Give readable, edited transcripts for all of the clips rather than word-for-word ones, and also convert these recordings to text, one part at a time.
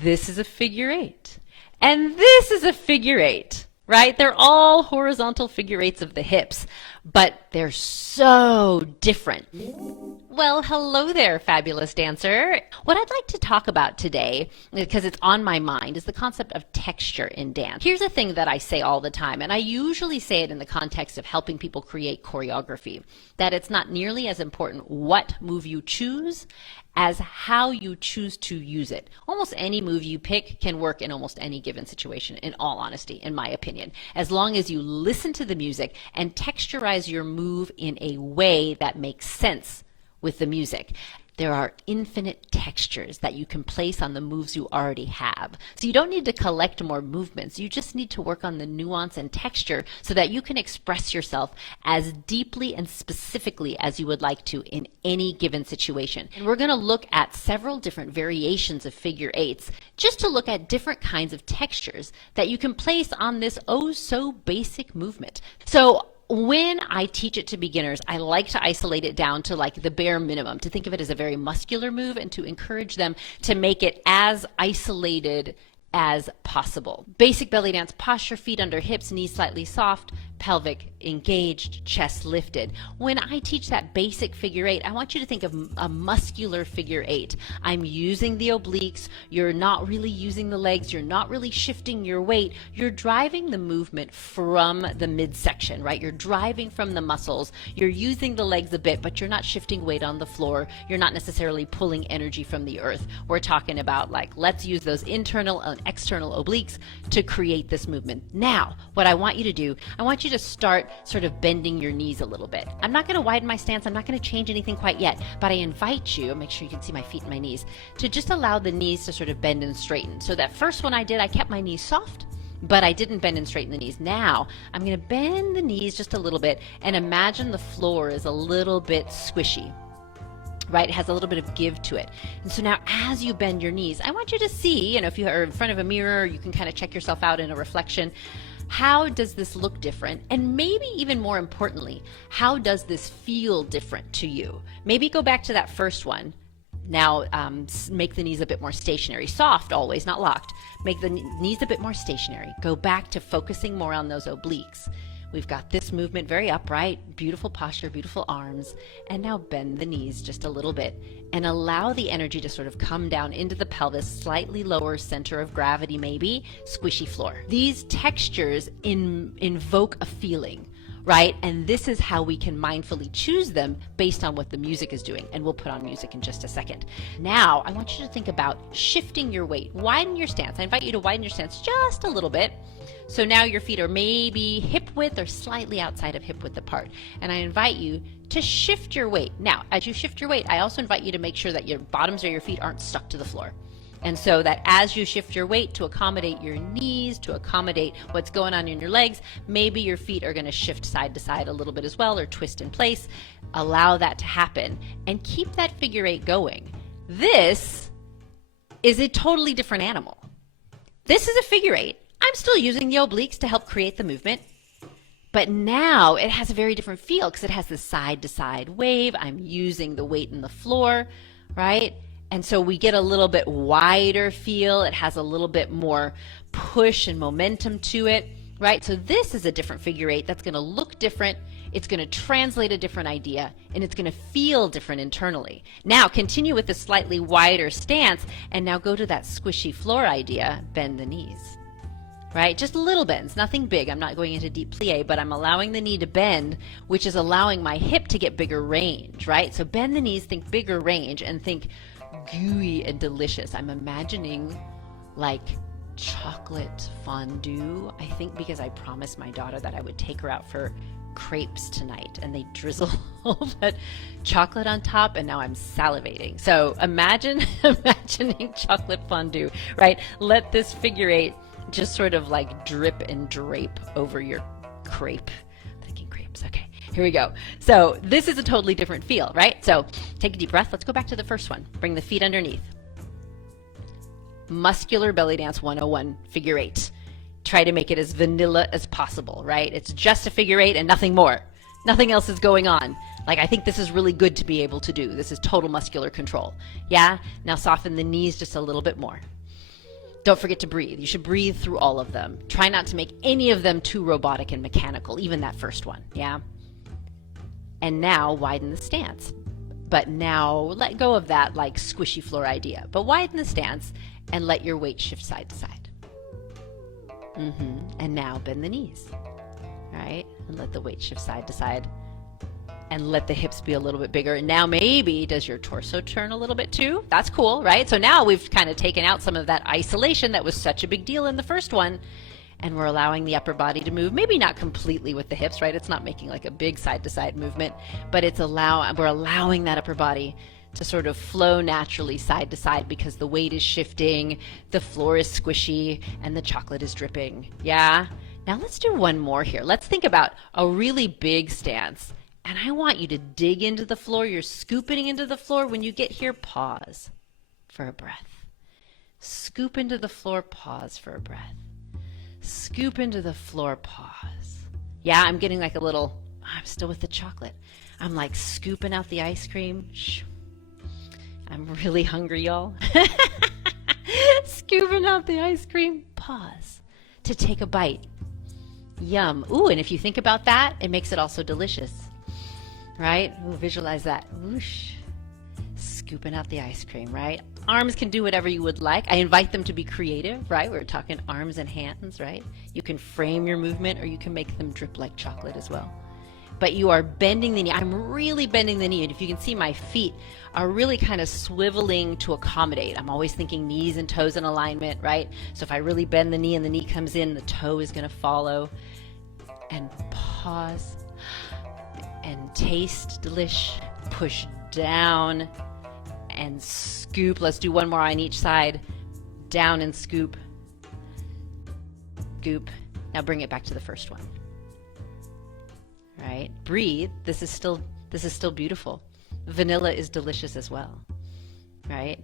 This is a figure eight. And this is a figure eight, right? They're all horizontal figure eights of the hips, but they're so different. Well, hello there, fabulous dancer. What I'd like to talk about today, because it's on my mind, is the concept of texture in dance. Here's a thing that I say all the time, and I usually say it in the context of helping people create choreography, that it's not nearly as important what move you choose as how you choose to use it. Almost any move you pick can work in almost any given situation, in all honesty, in my opinion, as long as you listen to the music and texturize your move in a way that makes sense with the music. There are infinite textures that you can place on the moves you already have. So you don't need to collect more movements. You just need to work on the nuance and texture so that you can express yourself as deeply and specifically as you would like to in any given situation. And we're going to look at several different variations of figure eights just to look at different kinds of textures that you can place on this oh so basic movement. So when I teach it to beginners, I like to isolate it down to like the bare minimum, to think of it as a very muscular move and to encourage them to make it as isolated as possible. Basic belly dance posture, feet under hips, knees slightly soft, pelvic engaged, chest lifted. When I teach that basic figure eight, I want you to think of a muscular figure eight. I'm using the obliques. You're not really using the legs. You're not really shifting your weight. You're driving the movement from the midsection, right? You're driving from the muscles. You're using the legs a bit, but you're not shifting weight on the floor. You're not necessarily pulling energy from the earth. We're talking about like, let's use those internal and external obliques to create this movement. Now, what I want you to do, I want you to start sort of bending your knees a little bit. I'm not going to widen my stance. I'm not going to change anything quite yet, but I invite you, make sure you can see my feet and my knees, to just allow the knees to sort of bend and straighten. So that first one I did, I kept my knees soft, but I didn't bend and straighten the knees. Now, I'm going to bend the knees just a little bit and imagine the floor is a little bit squishy. Right? It has a little bit of give to it. And so now as you bend your knees, I want you to see, if you are in front of a mirror, you can kind of check yourself out in a reflection. How does this look different? And maybe even more importantly, how does this feel different to you? Maybe go back to that first one. Now make the knees a bit more stationary. Soft always, not locked. Make the knees a bit more stationary. Go back to focusing more on those obliques. We've got this movement very upright, beautiful posture, beautiful arms, and now bend the knees just a little bit and allow the energy to sort of come down into the pelvis, slightly lower center of gravity maybe, squishy floor. These textures invoke a feeling, right? And this is how we can mindfully choose them based on what the music is doing. And we'll put on music in just a second. Now, I want you to think about shifting your weight. Widen your stance. I invite you to widen your stance just a little bit. So now your feet are maybe hip width or slightly outside of hip width apart. And I invite you to shift your weight. Now, as you shift your weight, I also invite you to make sure that your bottoms of your feet aren't stuck to the floor. And so that as you shift your weight to accommodate your knees, to accommodate what's going on in your legs, maybe your feet are going to shift side to side a little bit as well or twist in place. Allow that to happen and keep that figure eight going. This is a totally different animal. This is a figure eight. I'm still using the obliques to help create the movement, but now it has a very different feel because it has this side to side wave. I'm using the weight in the floor, right? And so we get a little bit wider feel. It has a little bit more push and momentum to it, right? So this is a different figure eight that's going to look different. It's going to translate a different idea, and it's going to feel different internally. Now continue with the slightly wider stance, and now go to that squishy floor idea. Bend the knees. Right? Just little bends, nothing big. I'm not going into deep plie, but I'm allowing the knee to bend, which is allowing my hip to get bigger range, right? So bend the knees, think bigger range, and think gooey and delicious. I'm imagining like chocolate fondue, I think, because I promised my daughter that I would take her out for crepes tonight, and they drizzle that chocolate on top, and now I'm salivating. So imagining chocolate fondue, right? Let this figure eight just sort of like drip and drape over your crepe. I'm thinking crepes. Okay, here we go. So this is a totally different feel, right? So take a deep breath. Let's go back to the first one. Bring the feet underneath. Muscular belly dance 101 figure eight. Try to make it as vanilla as possible, right? It's just a figure eight and nothing more. Nothing else is going on. Like, I think this is really good to be able to do. This is total muscular control. Yeah? Now soften the knees just a little bit more. Don't forget to breathe. You should breathe through all of them. Try not to make any of them too robotic and mechanical, even that first one, yeah? And now widen the stance. But now let go of that like squishy floor idea. But widen the stance and let your weight shift side to side. And now bend the knees, right? And let the weight shift side to side. And let the hips be a little bit bigger. And now maybe does your torso turn a little bit too? That's cool, right? So now we've kind of taken out some of that isolation that was such a big deal in the first one. And we're allowing the upper body to move, maybe not completely with the hips, right? It's not making like a big side to side movement, but we're allowing that upper body to sort of flow naturally side to side because the weight is shifting, the floor is squishy, and the chocolate is dripping. Yeah? Now let's do one more here. Let's think about a really big stance. And I want you to dig into the floor. You're scooping into the floor. When you get here, pause for a breath. Scoop into the floor, pause for a breath. Scoop into the floor, pause. Yeah, I'm getting like I'm still with the chocolate. I'm like scooping out the ice cream. Shh. I'm really hungry, y'all. Scooping out the ice cream, pause to take a bite. Yum. Ooh, and if you think about that, it makes it also delicious. Right? Ooh, visualize that. Whoosh. Scooping out the ice cream, right? Arms can do whatever you would like. I invite them to be creative, right? We're talking arms and hands, right? You can frame your movement or you can make them drip like chocolate as well. But you are bending the knee. I'm really bending the knee. And if you can see, my feet are really kind of swiveling to accommodate. I'm always thinking knees and toes in alignment, right? So if I really bend the knee and the knee comes in, the toe is going to follow. And pause. And taste delish, push down and scoop. Let's do one more on each side. Down and scoop. Scoop. Now bring it back to the first one. Right? Breathe. This is still beautiful. Vanilla is delicious as well. Right?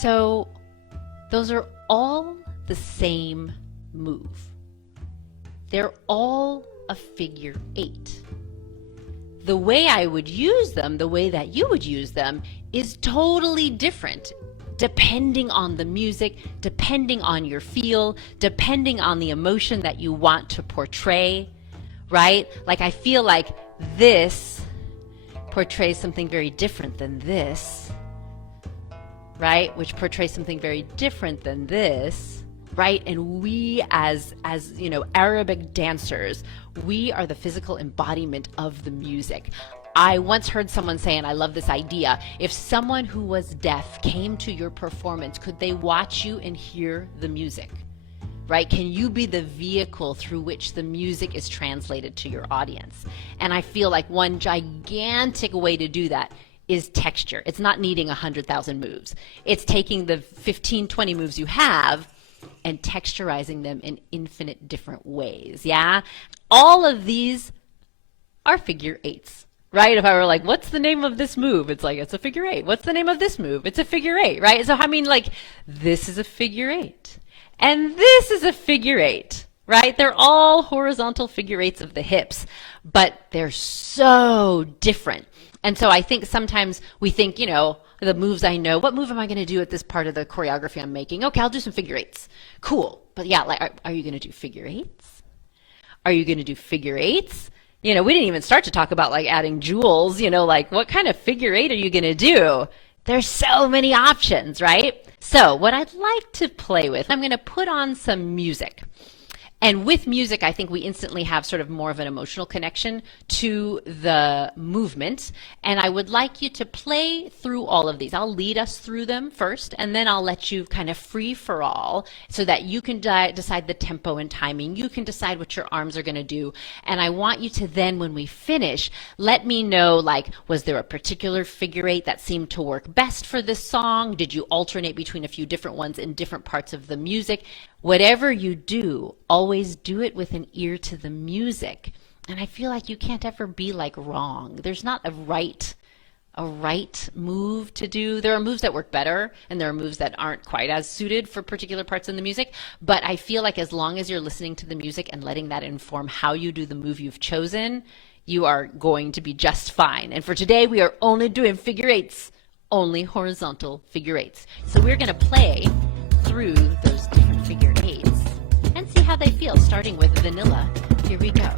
So those are all the same move. They're all a figure 8. The way I would use them, the way that you would use them, is totally different depending on the music, depending on your feel, depending on the emotion that you want to portray, right? Like I feel like this portrays something very different than this, right? Which portrays something very different than this. Right? And we as you know, Arabic dancers, we are the physical embodiment of the music. I once heard someone say, and I love this idea, if someone who was deaf came to your performance, could they watch you and hear the music? Right? Can you be the vehicle through which the music is translated to your audience? And I feel like one gigantic way to do that is texture. It's not needing 100,000 moves. It's taking the 15, 20 moves you have and texturizing them in infinite different ways, yeah? All of these are figure 8s, right? If I were like, what's the name of this move? It's like, it's a figure 8. What's the name of this move? It's a figure 8, right? So I mean, like, this is a figure 8. And this is a figure 8, right? They're all horizontal figure 8s of the hips, but they're so different. And so I think sometimes we think, you know, the moves I know, what move am I going to do at this part of the choreography I'm making? Okay, I'll do some figure 8s. Cool. But yeah, like, are you going to do figure 8s? Are you going to do figure 8s? You know, we didn't even start to talk about like adding jewels, you know, like what kind of figure 8 are you going to do? There's so many options, right? So what I'd like to play with, I'm going to put on some music. And with music, I think we instantly have sort of more of an emotional connection to the movement. And I would like you to play through all of these. I'll lead us through them first, and then I'll let you kind of free for all so that you can decide the tempo and timing. You can decide what your arms are going to do. And I want you to then, when we finish, let me know, like, was there a particular figure 8 that seemed to work best for this song? Did you alternate between a few different ones in different parts of the music? Whatever you do, always do it with an ear to the music. And I feel like you can't ever be like wrong. There's not a right move to do. There are moves that work better, and there are moves that aren't quite as suited for particular parts in the music. But I feel like as long as you're listening to the music and letting that inform how you do the move you've chosen, you are going to be just fine. And for today, we are only doing figure 8s. only horizontal figure eights. So we're going to play through those different figure eights and see how they feel, starting with vanilla. Here we go.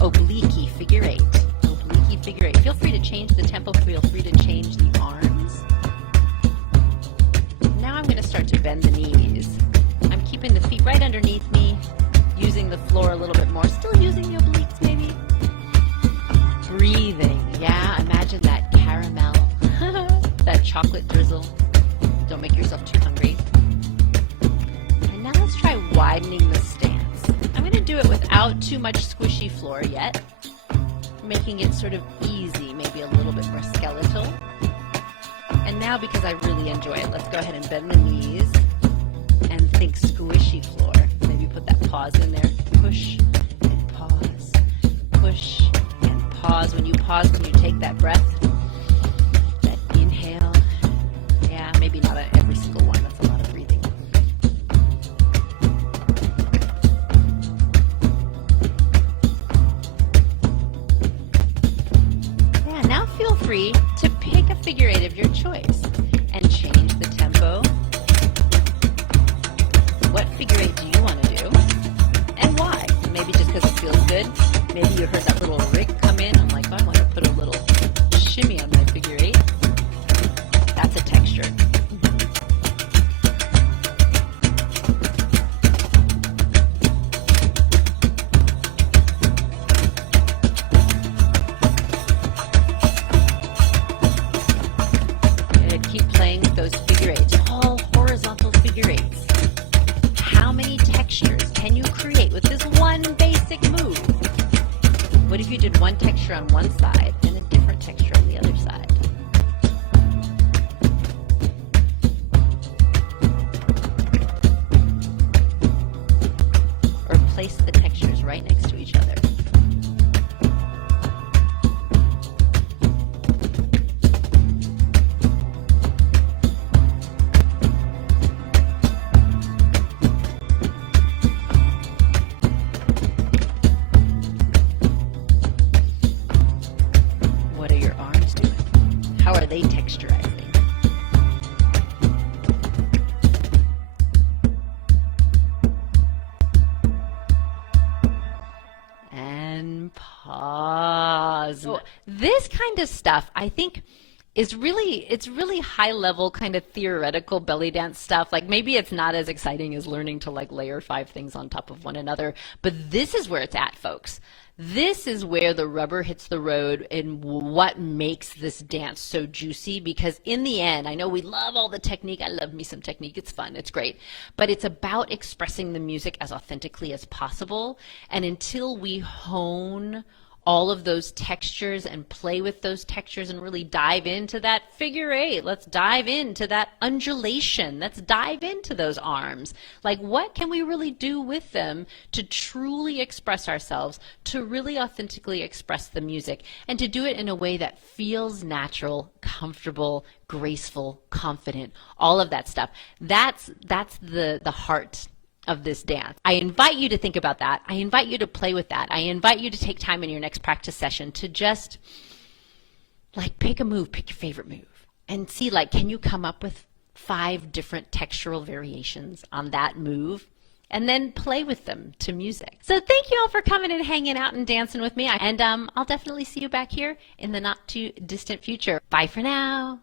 Oblique figure eight. Oblique figure eight. Feel free to change the tempo. Feel free to change the arms. Now I'm going to start to bend the knees. I'm keeping the feet right underneath me, using the floor a little bit more. Still using the obliques maybe. Breathing. Yeah, imagine that caramel, that chocolate drizzle. Don't make yourself too hungry. And now let's try widening the stance. I'm going to do it without too much squishy floor yet, making it sort of easy, maybe a little bit more skeletal. And now, because I really enjoy it, let's go ahead and bend the knees and think squishy floor. Maybe put that pause in there. Push and pause. Push and pause. When you pause, can you take that breath? That inhale. Yeah, maybe not every single one. That's a lot of breathing. Yeah, now feel free to pick a figure eight of your choice and change the tempo. What figure eight do you want to do and why? Maybe just because it feels good. Maybe you heard that little rig come in. I'm like, oh, I want to put a little shimmy on my figure eight. That's a texture. And keep playing with those figure eights, all horizontal figure eights. How many textures can you create with this one basic move? What if you did one texture on one side and a different texture on the other side? Or place the textures right next to each other. How are they texturizing? And pause. So this kind of stuff, I think, it's really high level kind of theoretical belly dance stuff. Like maybe it's not as exciting as learning to like layer 5 things on top of one another, but this is where it's at, folks. This is where the rubber hits the road and what makes this dance so juicy, because in the end, I know we love all the technique. I love me some technique. It's fun. It's great. But it's about expressing the music as authentically as possible. And until we hone all of those textures and play with those textures and really dive into that figure eight. Let's dive into that undulation. Let's dive into those arms. Like, what can we really do with them to truly express ourselves, to really authentically express the music, and to do it in a way that feels natural, comfortable, graceful, confident, all of that stuff. That's the heart of this dance. I invite you to think about that. I invite you to play with that. I invite you to take time in your next practice session to just like pick a move, pick your favorite move, and see, like, can you come up with 5 different textural variations on that move, and then play with them to music. So thank you all for coming and hanging out and dancing with me. And I'll definitely see you back here in the not too distant future. Bye for now.